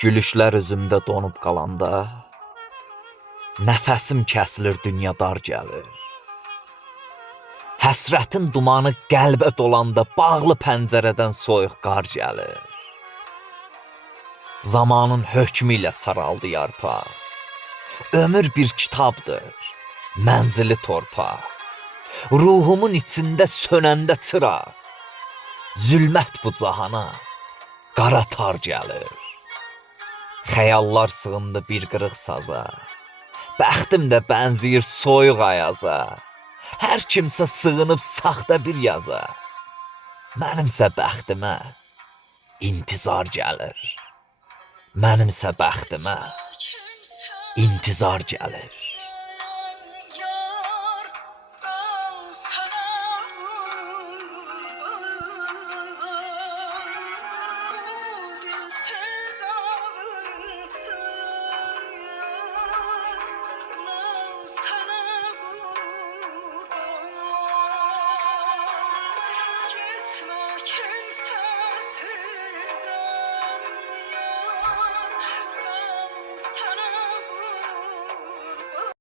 Gülüşlər üzümdə donub qalanda, nəfəsim kəsilir, dünya dar gəlir. Həsrətin dumanı qəlbə dolanda, bağlı pəncərədən soyuq qar gəlir. Zamanın hökmü ilə saraldı yarpaq. Ömür bir kitabdır, mənzili torpaq. Ruhumun içində sönəndə çıraq. Zülmət bu cahana, qara tar gəlir. Xəyallar sığındı bir qırıq saza. Bəxtim də bənzəyir soyuq ayaza. Hər kimsə sığınıb saxta bir yaza. Mənimsə bəxtimə intizar gəlir. Mənimsə bəxtimə intizar gəlir.